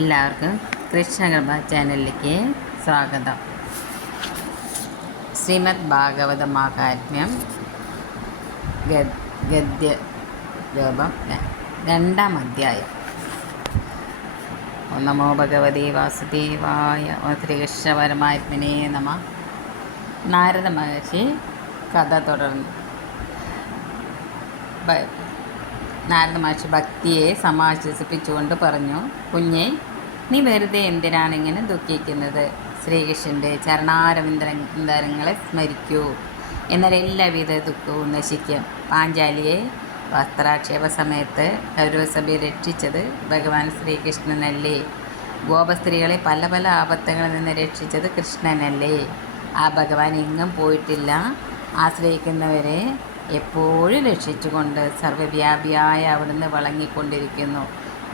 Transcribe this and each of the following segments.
എല്ലാവർക്കും കൃഷ്ണകൃപ ചാനലിലേക്ക് സ്വാഗതം. ശ്രീമദ് ഭാഗവത മഹാത്മ്യം ഗദ്യ രൂപം രണ്ടാം അധ്യായം. നമോ ഭഗവതി വാസുദേവായ ശ്രീകൃഷ്ണപരമാത്മനെ ശ്രീകൃഷ്ണ പരമാത്മനെ നമ. നാരദ മഹർഷി കഥ തുടർന്നു നാരദ മഹർഷി ഭക്തിയെ സമാശ്വസിപ്പിച്ചുകൊണ്ട് പറഞ്ഞു കുഞ്ഞെ നീ വെറുതെ എന്തിനാണ് ഇങ്ങനെ ദുഃഖിക്കുന്നത്? ശ്രീകൃഷ്ണന്റെ ചരണാരവിന്ദരങ്ങളെ സ്മരിക്കൂ. എന്നാൽ എല്ലാവിധ ദുഃഖവും നശിക്കും. പാഞ്ചാലിയെ വസ്ത്രാക്ഷേപ സമയത്ത് കൗരവസഭയെ രക്ഷിച്ചത് ഭഗവാൻ ശ്രീകൃഷ്ണനല്ലേ? ഗോപസ്ത്രീകളെ പല പല ആപത്തങ്ങളിൽ നിന്ന് രക്ഷിച്ചത് കൃഷ്ണനല്ലേ? ആ ഭഗവാൻ എങ്ങും പോയിട്ടില്ല. ആശ്രയിക്കുന്നവരെ എപ്പോഴും രക്ഷിച്ചുകൊണ്ട് സർവവ്യാപിയായ അവിടുന്ന് വളങ്ങിക്കൊണ്ടിരിക്കുന്നു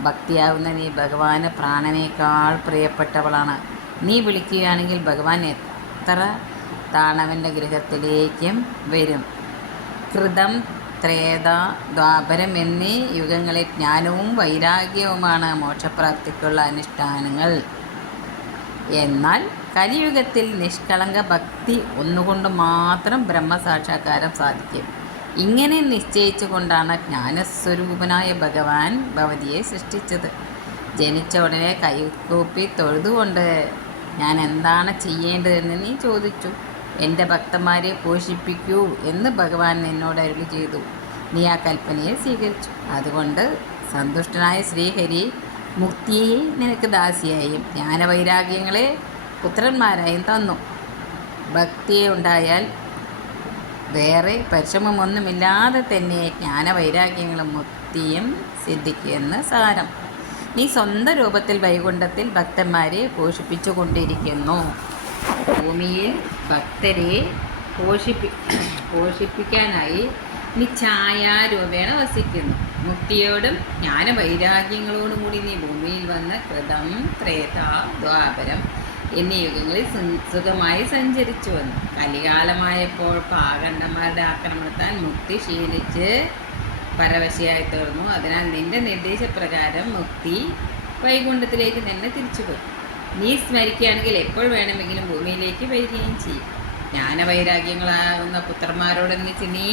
ഭക്തിയാവുന്ന നീ ഭഗവാന് പ്രാണനേക്കാൾ പ്രിയപ്പെട്ടവളാണ്. നീ വിളിക്കുകയാണെങ്കിൽ ഭഗവാൻ എത്ര താണവന്റെ ഗൃഹത്തിലേക്കും വരും. കൃതം ത്രേത ദ്വാപരം എന്നീ യുഗങ്ങളിൽ ജ്ഞാനവും വൈരാഗ്യവുമാണ് മോക്ഷപ്രാപ്തിക്കുള്ള അനുഷ്ഠാനങ്ങൾ. എന്നാൽ കലിയുഗത്തിൽ നിഷ്കളങ്ക ഭക്തി ഒന്നുകൊണ്ട് മാത്രം ബ്രഹ്മസാക്ഷാത്കാരം സാധിക്കും. ഇങ്ങനെ നിശ്ചയിച്ചുകൊണ്ടാണ് ജ്ഞാനസ്വരൂപനായ ഭഗവാൻ ഭവതിയെ സൃഷ്ടിച്ചത്. ജനിച്ച ഉടനെ കൈകൂപ്പി തൊഴുതുകൊണ്ട് ഞാൻ എന്താണ് ചെയ്യേണ്ടതെന്ന് നീ ചോദിച്ചു. എന്റെ ഭക്തന്മാരെ പോഷിപ്പിക്കൂ എന്ന് ഭഗവാൻ എന്നോട് അരുളി ചെയ്തു. നീ ആ കൽപ്പനയെ സ്വീകരിച്ചു. അതുകൊണ്ട് സന്തുഷ്ടനായ ശ്രീഹരി മുക്തിയെ നിനക്ക് ദാസിയായും ജ്ഞാനവൈരാഗ്യങ്ങളെ പുത്രന്മാരായും തന്നു. ഭക്തിയെ ഉണ്ടായാൽ വേറെ പരിശ്രമമൊന്നുമില്ലാതെ തന്നെ ജ്ഞാനവൈരാഗ്യങ്ങളും മുക്തിയും സിദ്ധിക്കുമെന്ന് സാരം. നീ സ്വന്തം രൂപത്തിൽ വൈകുണ്ഠത്തിൽ ഭക്തന്മാരെ പോഷിപ്പിച്ചു കൊണ്ടിരിക്കുന്നു ഭൂമിയിൽ ഭക്തരെ പോഷിപ്പി പോഷിപ്പിക്കാനായി നീ ഛായാരൂപേണ വസിക്കുന്നു. മുക്തിയോടും ജ്ഞാനവൈരാഗ്യങ്ങളോടും കൂടി നീ ഭൂമിയിൽ വന്ന് കൃതം ത്രേത ദ്വാപരം എന്നീ യുഗങ്ങളിൽ സുഖമായി സഞ്ചരിച്ചു വന്നു. കലികാലമായപ്പോൾ പാകണ്ഡന്മാരുടെ ആക്രമണത്താൽ മുക്തി ക്ഷീണിച്ച് പരവശയായി തീർന്നു. അതിനാൽ നിന്റെ നിർദ്ദേശപ്രകാരം മുക്തി വൈകുണ്ഠത്തിലേക്ക് തന്നെ തിരിച്ചുപോയി നീ സ്മരിക്കുകയാണെങ്കിൽ എപ്പോൾ വേണമെങ്കിലും ഭൂമിയിലേക്ക് വരികയും ചെയ്യും. ജ്ഞാനവൈരാഗ്യങ്ങളാകുന്ന പുത്രന്മാരോടൊന്നിച്ച് നീ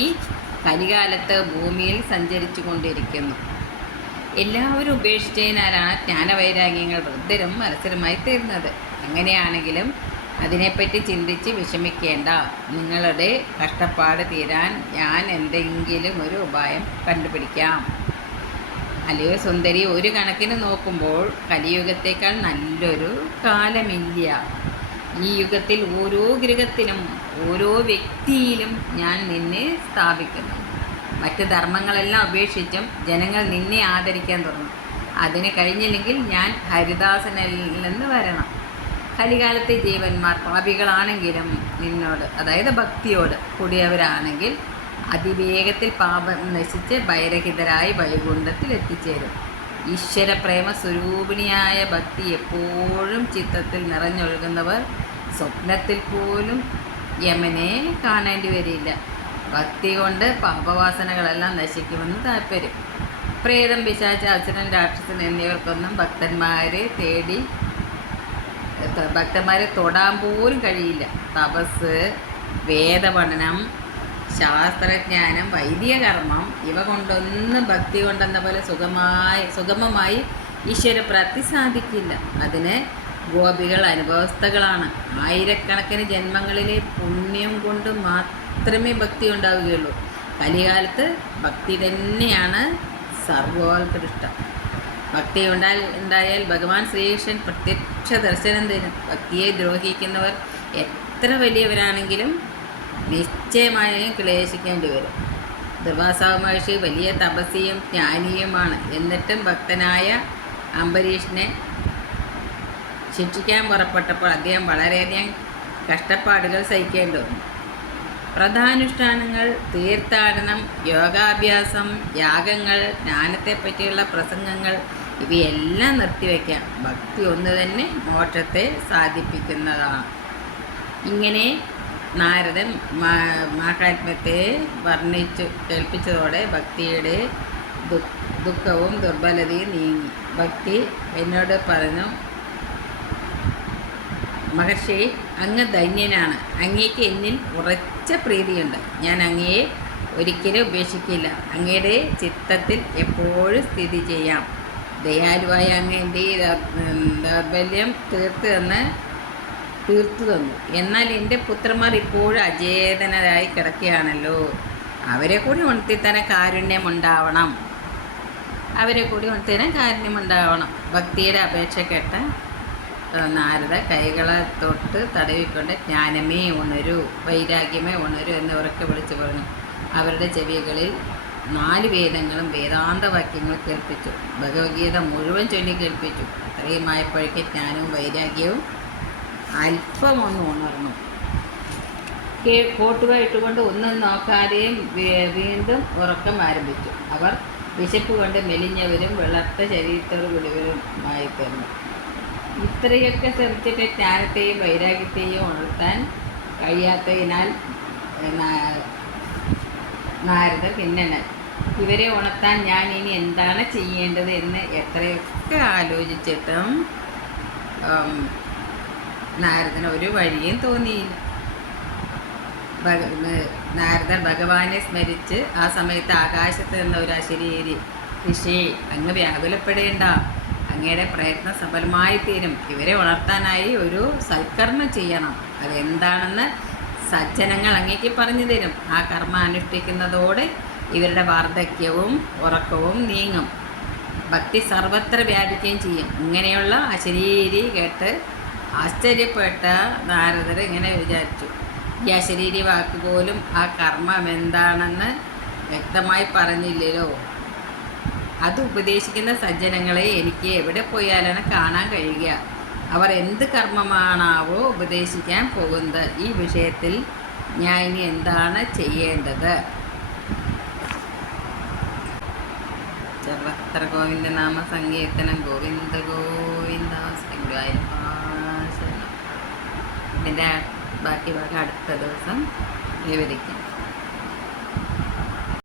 കലികാലത്ത് ഭൂമിയിൽ സഞ്ചരിച്ചു കൊണ്ടിരിക്കുന്നു. എല്ലാവരും ഉപേക്ഷിച്ചതിനാലാണ് ജ്ഞാനവൈരാഗ്യങ്ങൾ വൃദ്ധരും മത്സരമായി തീർന്നത്. അങ്ങനെയാണെങ്കിലും അതിനെപ്പറ്റി ചിന്തിച്ച് വിഷമിക്കേണ്ട. നിങ്ങളുടെ കഷ്ടപ്പാട് തീരാൻ ഞാൻ എന്തെങ്കിലും ഒരു ഉപായം കണ്ടുപിടിക്കാം. അല്ലയോ സുന്ദരി ഒരു കണക്കിന് നോക്കുമ്പോൾ കലിയുഗത്തേക്കാൾ നല്ലൊരു കാലമില്ല. ഈ യുഗത്തിൽ ഓരോ ഗൃഹത്തിലും ഓരോ വ്യക്തിയിലും ഞാൻ നിന്നെ സ്ഥാപിക്കുന്നു. മറ്റ് ധർമ്മങ്ങളെല്ലാം ഉപേക്ഷിച്ചും ജനങ്ങൾ നിന്നെ ആദരിക്കാൻ തുടങ്ങും. അതിന് കഴിഞ്ഞില്ലെങ്കിൽ ഞാൻ ഹരിദാസനിൽ നിന്ന് വരണം. കലികാലത്തെ ജീവന്മാർ പാപികളാണെങ്കിലും നിന്നോട് അതായത് ഭക്തിയോട് കൂടിയവരാണെങ്കിൽ അതിവേഗത്തിൽ പാപം നശിച്ച് ഭയരഹിതരായി വൈകുണ്ഠത്തിൽ എത്തിച്ചേരും ഈശ്വര പ്രേമ സ്വരൂപിണിയായ ഭക്തി എപ്പോഴും ചിത്തത്തിൽ നിറഞ്ഞൊഴുകുന്നവർ സ്വപ്നത്തിൽ പോലും യമനെ കാണേണ്ടി വരില്ല. ഭക്തി കൊണ്ട് പാപവാസനകളെല്ലാം നശിക്കുമെന്ന് താല്പര്യം. പ്രേതം പിശാച്ച അസുരൻ രാക്ഷസൻ എന്നിവർക്കൊന്നും ഭക്തന്മാരെ തേടി ഭക്തന്മാരെ തൊടാൻ പോലും കഴിയില്ല. തപസ് വേദപഠനം ശാസ്ത്രജ്ഞാനം വൈദികകർമ്മം ഇവ കൊണ്ടൊന്നും ഭക്തി കൊണ്ടെന്ന പോലെ സുഖമായി സുഗമമായി ഈശ്വരപ്രാപ്തി സാധിക്കില്ല. അതിന് ഗോപികൾ അനുഭവസ്ഥകളാണ്. ആയിരക്കണക്കിന് ജന്മങ്ങളിലെ പുണ്യം കൊണ്ട് മാത്രമേ ഭക്തി ഉണ്ടാവുകയുള്ളൂ. കലികാലത്ത് ഭക്തി തന്നെയാണ് സർവോത്കൃഷ്ടം. ഭക്തി ഉണ്ടാ ഉണ്ടായാൽ ഭഗവാൻ ശ്രീകൃഷ്ണൻ പ്രത്യക്ഷ ദർശനം തരും. ഭക്തിയെ ദ്രോഹിക്കുന്നവർ എത്ര വലിയവരാണെങ്കിലും നിശ്ചയമായും ക്ലേശിക്കേണ്ടി വരും. ദുർവാസാവ് മഹർഷി വലിയ തപസ്യയും ജ്ഞാനിയുമാണ്. എന്നിട്ടും ഭക്തനായ അംബരീഷിനെ ശിക്ഷിക്കാൻ പുറപ്പെട്ടപ്പോൾ അദ്ദേഹം വളരെയധികം കഷ്ടപ്പാടുകൾ സഹിക്കേണ്ടി വന്നു. പ്രധാനുഷ്ഠാനങ്ങൾ തീർത്ഥാടനം യോഗാഭ്യാസം യാഗങ്ങൾ ജ്ഞാനത്തെ പറ്റിയുള്ള പ്രസംഗങ്ങൾ ഇവയെല്ലാം നിർത്തിവെക്കാം ഭക്തി ഒന്ന് തന്നെ മോക്ഷത്തെ സാധിപ്പിക്കുന്നതാണ്. ഇങ്ങനെ നാരദൻ മാഹാത്മ്യത്തെ വർണിച്ചു കേൾപ്പിച്ചതോടെ ഭക്തിയുടെ ദുഃഖവും ദുർബലതയും നീങ്ങി. ഭക്തി എന്നോട് പറഞ്ഞു മഹർഷി അങ്ങ് ധന്യനാണ്. അങ്ങേക്ക് എന്നിൽ ഉറച്ച പ്രീതിയുണ്ട്. ഞാൻ അങ്ങയെ ഒരിക്കലും ഉപേക്ഷിക്കില്ല. അങ്ങയുടെ ചിത്തത്തിൽ എപ്പോഴും സ്ഥിതി ചെയ്യാം. ദയാലുവായ അങ്ങ് എന്റെ ദൗർബല്യം തീർത്ത് തന്ന് തീർത്തു തന്നു. എന്നാൽ എന്റെ പുത്രന്മാർ ഇപ്പോഴും അചേതനരായി കിടക്കുകയാണല്ലോ. അവരെ കൂടി ഉണർത്തിത്തരാൻ കാരുണ്യമുണ്ടാവണം. അവരെ കൂടി ഉണർത്തിത്തരാൻ കാരുണ്യമുണ്ടാവണം. ഭക്തിയുടെ അപേക്ഷ കേട്ട നാരദ കൈകളെ തൊട്ട് തടവിക്കൊണ്ട് ജ്ഞാനമേ ഉണരൂ വൈരാഗ്യമേ ഉണരൂ എന്ന് ഉറക്കെ വിളിച്ചു പറഞ്ഞു. അവരുടെ ചെവികളിൽ നാല് വേദങ്ങളും വേദാന്ത വാക്യങ്ങൾ കേൾപ്പിച്ചു. ഭഗവത്ഗീത മുഴുവൻ ചൊല്ലി കേൾപ്പിച്ചു. അത്രയും ആയപ്പോഴേക്ക് ജ്ഞാനവും വൈരാഗ്യവും അല്പമൊന്ന് ഉണർന്നു. കേ- കോട്ടുക ഇട്ടുകൊണ്ട് ഒന്നും നോക്കാതെയും വീണ്ടും ഉറക്കം ആരംഭിച്ചു. അവർ വിശപ്പ് കൊണ്ട് മെലിഞ്ഞവരും വെള്ളത്ത കൂടിയവരും തീർന്നു ഇത്രയൊക്കെ ശ്രമിച്ചിട്ട് ജ്ഞാനത്തെയും വൈരാഗ്യത്തെയും ഉണർത്താൻ കഴിയാത്തതിനാൽ നാരദ ഭിന്നനായി ഇവരെ ഉണർത്താൻ ഞാൻ ഇനി എന്താണ് ചെയ്യേണ്ടത് എന്ന് എത്രയൊക്കെ ആലോചിച്ചിട്ടും നാരദന് ഒരു വഴിയും തോന്നിയില്ല. ഭഗ- നാരദൻ ഭഗവാനെ സ്മരിച്ച് ആ സമയത്ത് ആകാശത്ത് നിന്ന ഒരു അശരീരി ഋഷി അങ്ങ് വ്യാകുലപ്പെടേണ്ട അങ്ങയുടെ പ്രയത്നം സഫലമായി തീരും. ഇവരെ വളർത്താനായി ഒരു സൽക്കർമ്മം ചെയ്യണം. അതെന്താണെന്ന് സജ്ജനങ്ങൾ അങ്ങേക്ക് പറഞ്ഞു തരും. ആ കർമ്മം അനുഷ്ഠിക്കുന്നതോടെ ഇവരുടെ വാർദ്ധക്യവും ഉറക്കവും നീങ്ങും. ഭക്തി സർവത്ര വ്യാപിക്കുകയും ചെയ്യും. ഇങ്ങനെയുള്ള അശരീരി കേട്ട് ആശ്ചര്യപ്പെട്ട നാരദർ ഇങ്ങനെ വിചാരിച്ചു. ഈ അശരീരി വാക്ക് പോലും ആ കർമ്മം എന്താണെന്ന് വ്യക്തമായി പറഞ്ഞില്ലല്ലോ. അത് ഉപദേശിക്കുന്ന സജ്ജനങ്ങളെ എനിക്ക് എവിടെ പോയാലാണ് കാണാൻ കഴിയുക. അവർ എന്ത് കർമ്മമാണാവോ ഉപദേശിക്കാൻ പോകുന്നത്. ഈ വിഷയത്തിൽ ഞാൻ ഇനി എന്താണ് ചെയ്യേണ്ടത്? സർവത്ര ഗോവിന്ദ നാമ സങ്കീർത്തനം ഗോവിന്ദ ഗോവിന്ദ ഇതിന്റെ ബാക്കി ഭാഗം അടുത്ത ദിവസം വിവരിക്കാം.